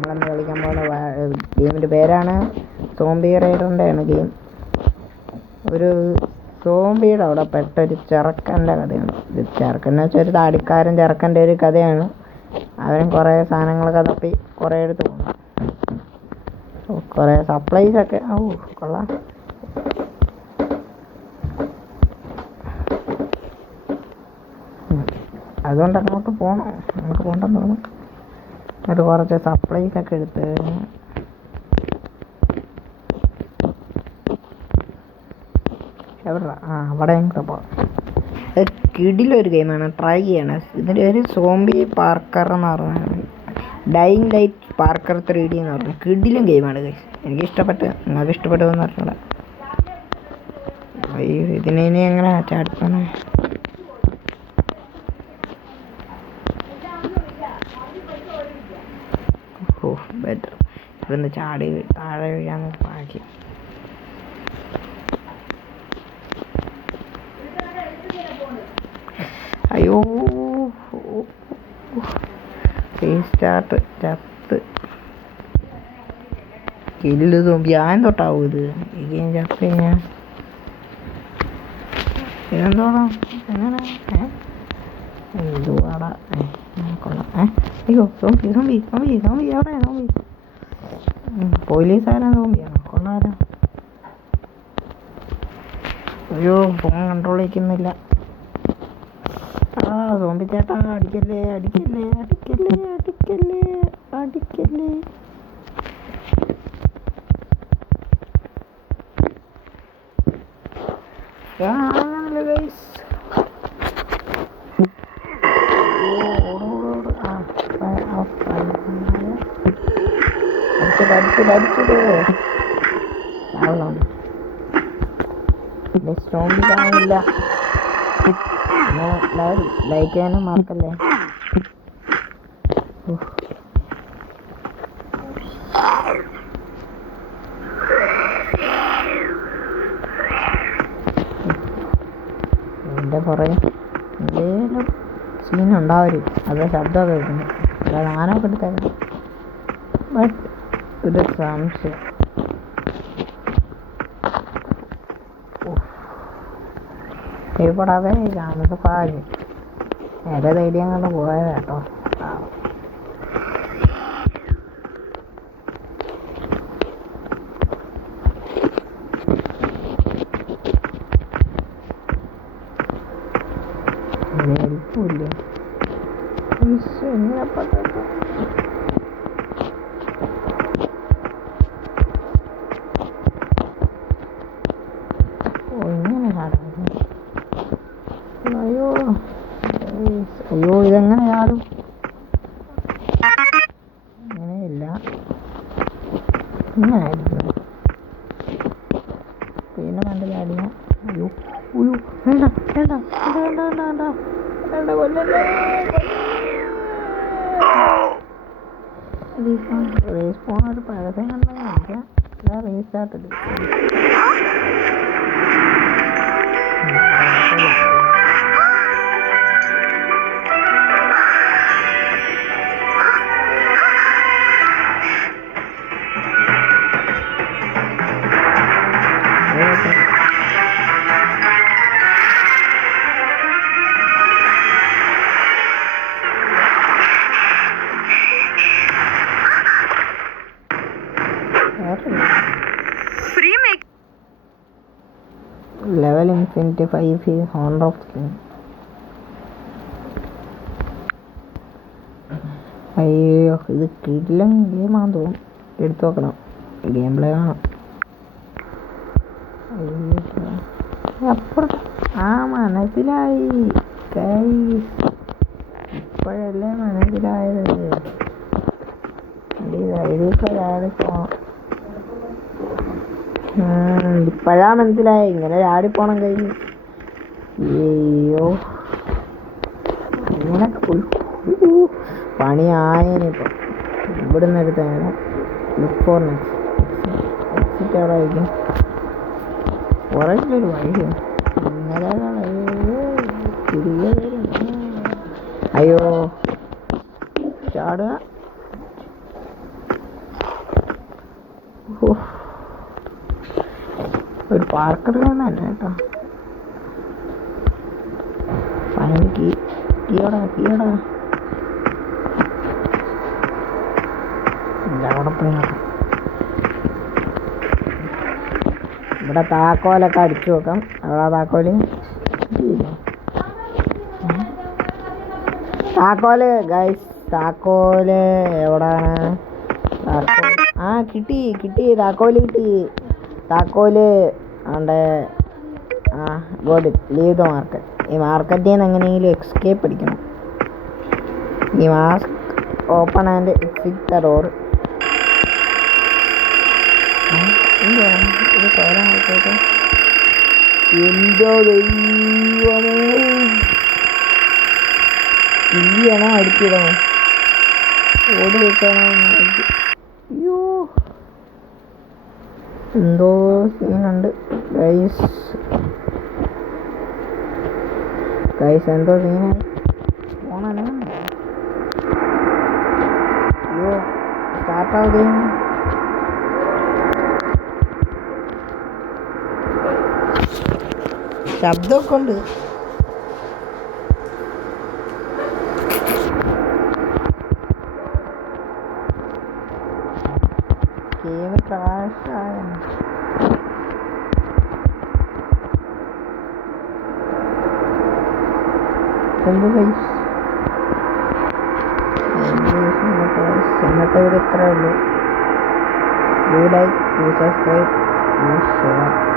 നമ്മളന്ന് കളിക്കാൻ പോകുന്ന ഗെയിമിൻ്റെ പേരാണ് സോംബി റൈഡറിൻ്റെ ആണ് ഗെയിം. ഒരു സോംബിയുടെ അവിടെ പെട്ടൊരു ചെറുക്കൻ്റെ കഥയാണ്. ഇത് ചെറുക്കനെന്ന് വെച്ചാൽ ഒരു താടിക്കാരൻ ചെറുക്കൻ്റെ ഒരു കഥയാണ്. അവൻ കുറേ സാധനങ്ങളൊക്കെ തപ്പി കുറേ എടുത്ത് പോകുന്നു. കുറേ സപ്ലൈസൊക്കെ കൊള്ളാം. അതുകൊണ്ട് അങ്ങോട്ട് പോകണം, നമുക്ക് പോകണ്ടെന്ന് തോന്നുന്നു. എന്നിട്ട് കുറച്ച് സപ്ലൈസൊക്കെ എടുത്ത് എവിടെ അവിടെ ഞങ്ങൾക്ക് പോകാം. കിടിലൊരു ഗെയിമാണ്, ട്രൈ ചെയ്യണം. ഇതിൻ്റെ ഒരു സോംബി പാർക്കർ എന്ന് പറഞ്ഞാൽ ഡൈയിങ് ലൈറ്റ് പാർക്കർ 3D എന്ന് പറഞ്ഞു. കിടിലും ഗെയിമാണ് ഗൈസ്, എനിക്ക് ഇഷ്ടപ്പെട്ടു. നിങ്ങൾക്ക് ഇഷ്ടപ്പെട്ടതെന്ന് പറഞ്ഞില്ല. ഇതിനെ ഇനി എങ്ങനെ ചാടിപ്പാണ്? ബെറ്റർ ഇതൊന്ന് ചാടി താഴെ വീഴാൻ ബാക്കി. അയ്യോ റീസ്റ്റാർട്ട് ചത്ത് കില്ല് സോംബി ഞാൻ തൊട്ടാവും. ഇത് ഈ ഗെയിം ചത്ത് കഴിഞ്ഞാൽ ഇതെന്തോടാ എങ്ങനെ എന്തുവാടാ കൊള്ളാം. അയ്യോ സോംബി സോംബി സോംബി സോംബി എവിടെ സോംബി? പോലീസുകാരൻ സോംബിയാണോ? കൊള്ളാലോ. അയ്യോ ഫോൺ കൺട്രോൾ വയ്ക്കുന്നില്ല. സോംബി ചേട്ടാ അടിക്കല്ലേ അടിക്കല്ലേ അടിക്കല്ലേ അടിക്കല്ലേ അടിക്കല്ലേ. അങ്ങനല്ലേ ഗൈസ്. അടിച്ചിട്ട് സോംബി കാണില്ല. ലൈക്ക് ചെയ്യാനും മറക്കല്ലേ. എൻ്റെ പുറകെ എന്തേലും സീനുണ്ടാവരും, അത് ശബ്ദമൊക്കെ കേൾക്കുന്നു. അല്ലാതെ ആനൊക്കെ എടുത്തേക്കാം. ബട്ട് ഒരു സംശയം, ഇവിടവേ നമുക്ക് ഭാഗ്യം എൻ്റെ ധൈര്യം കൊണ്ട് പോയത് കേട്ടോ. ഹെൽപ്പില്ല എങ്ങനെ പറ്റത്തോ. അയ്യോ ഇതെങ്ങനെ ചാടും? അങ്ങനെയില്ല, ഇങ്ങനായിരിക്കും. പിന്നെ കണ്ട് ചാടിയ അയ്യോ അയ്യോ വേണ്ട വേണ്ട വേണ്ട വേണ്ട വേണ്ട വേണ്ട കൊല്ലല്ലേ. റീസ്പോൺ ഒരു പഴസം കണ്ടാൽ റീസ്റ്റാർട്ട് എടുക്കും. Level infinity 5 honour of skin. അയ്യോ ഇത് കിടിലൻ ഗെയിമാണെന്ന് തോന്നും. എടുത്തു നോക്കണം, ഗെയിം പ്ലേ കാണാം. അപ്പുറം മനസ്സിലായി ഇപ്പോഴല്ലേ മനസ്സിലായത്. ഇപ്പോഴാ മനസ്സിലായി ഇങ്ങനെ ചാടിപ്പോണം കഴിഞ്ഞ്. അയ്യോ ഇങ്ങനെ പണിയായനിപ്പോൾ. ഇവിടുന്ന് എടുത്താണ് ലുക്ക് ഫോർ എക്സിറ്റ് അവിടെ ആയിരിക്കും. പുറകിലൊരു വഴി അയ്യോ ചാടുക. ഒരു പാർക്കെടുക്കാൻ തന്നെ കേട്ടോ. ഫൈൻ കീയോടാ അവിടെ പോയി നോക്കാം. ഇവിടെ താക്കോലൊക്കെ അടിച്ചു നോക്കാം. അവിടെ താക്കോല് ഗൈസ്, താക്കോല് എവിടാണ്? കിട്ടി താക്കോല് താക്കോല് അവിടെ. God leave the market. ഈ മാർക്കറ്റിൽ നിന്ന് എങ്ങനെയെങ്കിലും എക്സ്കേപ്പ് അടിക്കണം. ഈ mask open and exit the door. ഇത് ചോരാൻ ആയിക്കോട്ടെ. എന്തോ ദൈവമേ, കില്ലിയാണോ അടിച്ചിടണോ? ഓടി വെച്ചാണോ? അയ്യോ, എന്തോ സീനുണ്ട് ഗൈസ്. എന്തോ സീനായി പോണല്ലോ. അയ്യോ, സ്റ്റാർട്ടാവുകയും ശബ്ദമൊക്കെ ഉണ്ട്. ഗെയിം ക്രാഷായ ഇന്നത്തെ ഇവിടെ ഇത്രേ ഉള്ളൂ. Do like, do subscribe, do share.